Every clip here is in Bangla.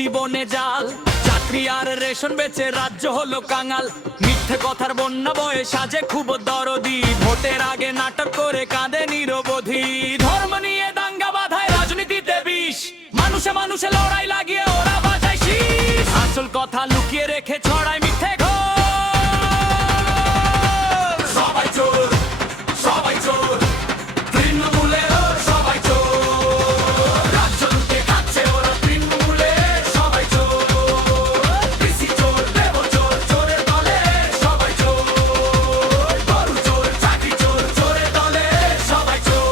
কৃষি বনে জাল, চাকরি আর রেশন বেচে রাজ্য হলো কাঙাল। মিথ্যে কথার বন্যা বয়ে সাজে খুব দরদি, ভোটের আগে নাটক করে কাঁদে নিরবধি। ধর্ম নিয়ে দাঙ্গা বাঁধায় রাজনীতিতে বিষ, মানুষে মানুষে লড়াই লাগিয়ে ওরা বাজায় শীষ। আসল কথা লুকিয়ে রেখে ছড়ায় মিথ্যে ঘোর। সবাই চোর, সবাই চোর, তৃণমূলের সবাই চোর। রাজ্য লুটে খাচ্ছে ওরা তৃণমূলে সবাই চোর। কৃষি চোর, দেব চোর, চোরের দলে সবাই চোর। গরু চোর, চাকরি চোর, চোরের দলে সবাই চোর।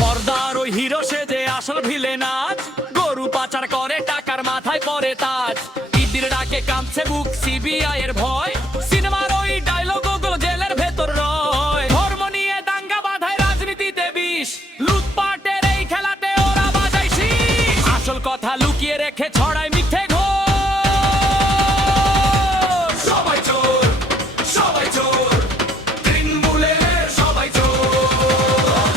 পর্দার ওই হিরো সেজে আসল ভিলেন আজ, গরু পাচার করে টাকার মাথায় পরে তাজ। ইডির ডাকে কাঁপছে বুক, সিবিআই এর ভয়, সিনেমার ওই ডায়লগ ওগুলো জেলের ভেতর রয়। ধর্ম নিয়ে দাঙ্গা বাঁধায় রাজনীতিতে বিষ, লুটপাটের এই খেলাতে ওরা বাজায় শীষ। আসল কথা লুকিয়ে রেখে ছড়ায় মিথ্যে ঘোর। সবাই চোর, সবাই চোর, তৃণমূলের সবাই চোর।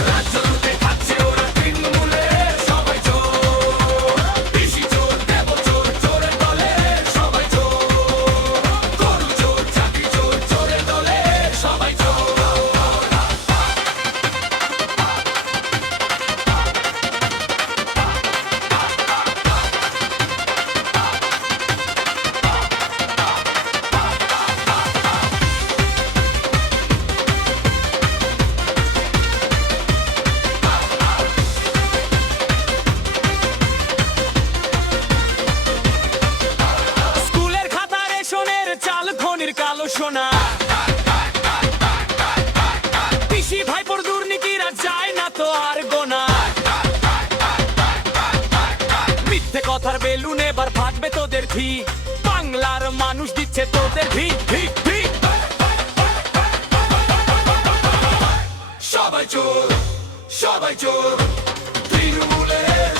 রাজ্য লুটে খাচ্ছে ওরা তৃণমূলের সবাই চোর। কৃষি চোর, দেব চোর, চোরের দলে সবাই চোর। গরু চোর, চাকরি চোর, চোরের দলে সবাই চোর। স্কুলের খাতা রেশনের চাল খনির কালো সোনা, পিসি ভাইপোর দুর্নীতিরা যায় না তো আর গোনা। মিথ্যে কথার বেলুন এবার ফাটবে তোদের ঠিক, বাংলার মানুষ দিচ্ছে তোদের ভিক ভিক ভিক। সবাই চোর, সবাই চোর, তৃণমূলের